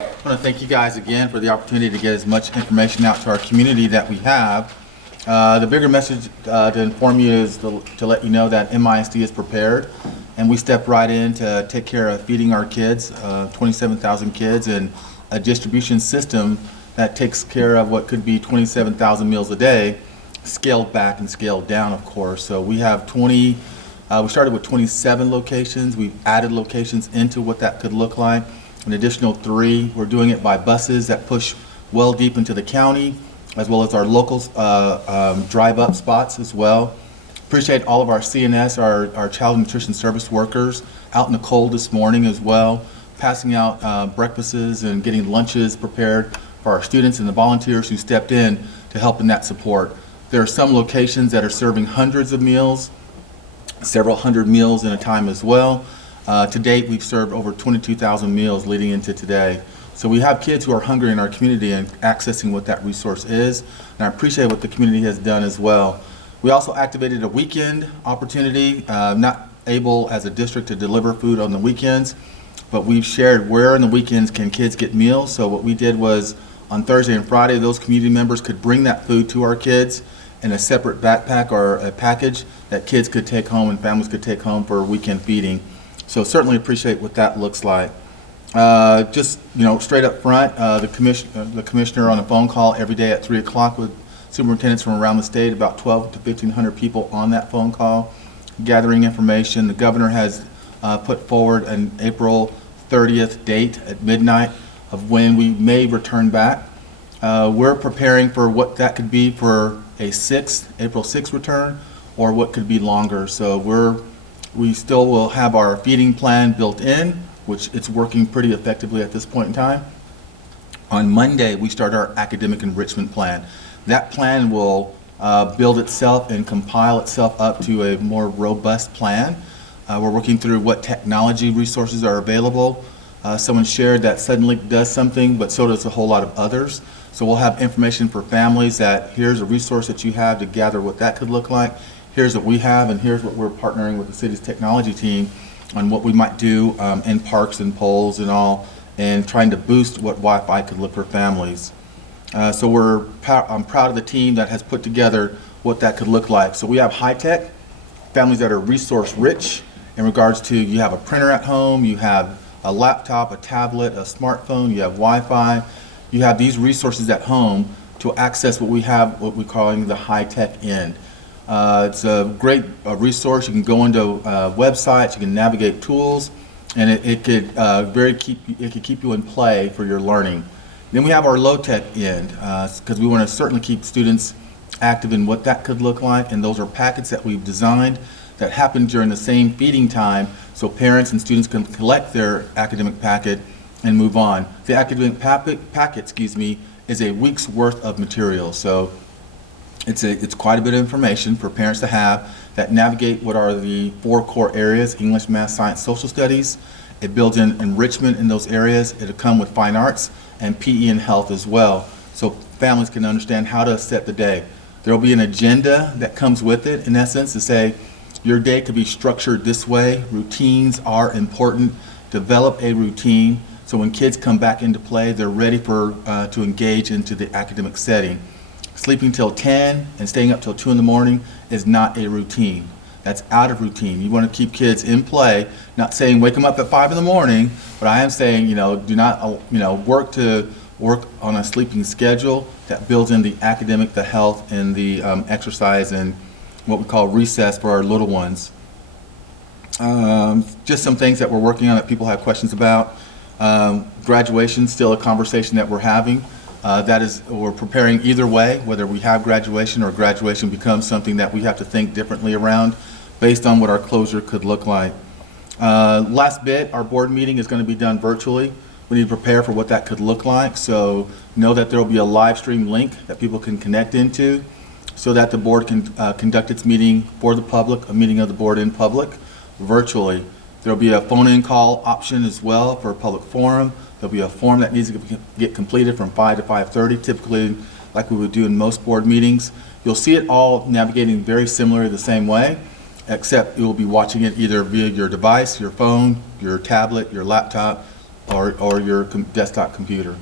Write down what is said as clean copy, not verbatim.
I want to thank you guys again for the opportunity to get as much information out to our community that we have. The bigger message to inform you is to let you know that MISD is prepared, and we stepped right in to take care of feeding our kids, 27,000 kids, and a distribution system that takes care of what could be 27,000 meals a day, scaled back and scaled down, of course. So we have we started with 27 locations. We've added locations into what that could look like. An additional 3. We're doing it by buses that push well deep into the county, as well as our local drive-up spots as well. Appreciate all of our CNS, our child nutrition service workers, out in the cold this morning as well, passing out breakfasts and getting lunches prepared for our students and the volunteers who stepped in to help in that support. There are some locations that are serving hundreds of meals, several hundred meals in a time as well. To date, we've served over 22,000 meals leading into today. So we have kids who are hungry in our community and accessing what that resource is, and I appreciate what the community has done as well. We also activated a weekend opportunity, not able as a district to deliver food on the weekends, but we've shared where on the weekends can kids get meals. So what we did was on Thursday and Friday, those community members could bring that food to our kids in a separate backpack or a package that kids could take home and families could take home for weekend feeding. So certainly appreciate what that looks like. Just straight up front, the commissioner on a phone call every day at 3 o'clock with superintendents from around the state, about 12 to 1,500 people on that phone call, gathering information. The governor has put forward an April 30th date at midnight of when we may return back. We're preparing for what that could be for a April 6th return, or what could be longer. So we still will have our feeding plan built in, which it's working pretty effectively at this point in time. On Monday, we start our academic enrichment plan. That plan will build itself and compile itself up to a more robust plan. We're working through what technology resources are available. Someone shared that Suddenlink does something, but so does a whole lot of others. So we'll have information for families that here's a resource that you have to gather what that could look like. Here's what we have, and here's what we're partnering with the city's technology team on what we might do in parks and polls and all, and trying to boost what Wi-Fi could look for families. So I'm proud of the team that has put together what that could look like. So we have high-tech, families that are resource rich in regards to you have a printer at home, you have a laptop, a tablet, a smartphone, you have Wi-Fi, you have these resources at home to access what we're calling the high-tech end. It's a great resource. You can go into websites, you can navigate tools, and it could keep you in play for your learning. Then we have our low-tech end, because we want to certainly keep students active in what that could look like, and those are packets that we've designed that happen during the same feeding time, so parents and students can collect their academic packet and move on. The academic packet, is a week's worth of material. So it's quite a bit of information for parents to have that navigate what are the 4 core areas: English, Math, Science, Social Studies. It builds in enrichment in those areas. It'll come with fine arts and PE and health as well, so families can understand how to set the day. There will be an agenda that comes with it, in essence, to say your day could be structured this way. Routines are important. Develop a routine so when kids come back into play, they're ready to engage into the academic setting. Sleeping till 10 and staying up till 2 in the morning is not a routine. That's out of routine. You want to keep kids in play, not saying wake them up at 5 in the morning, but I am saying, do not, work on a sleeping schedule that builds in the academic, the health, and the exercise, and what we call recess for our little ones. Just some things that we're working on that people have questions about. Graduation, still a conversation that we're having. We're preparing either way, whether we have graduation or graduation becomes something that we have to think differently around based on what our closure could look like. Last bit, our board meeting is going to be done virtually. We need to prepare for what that could look like, so know that there will be a live stream link that people can connect into so that the board can conduct its meeting for the public, a meeting of the board in public, virtually. There will be a phone-in call option as well for a public forum. There'll be a form that needs to get completed from 5 to 5:30, typically like we would do in most board meetings. You'll see it all navigating very similar the same way, except you will be watching it either via your device, your phone, your tablet, your laptop, or your desktop computer.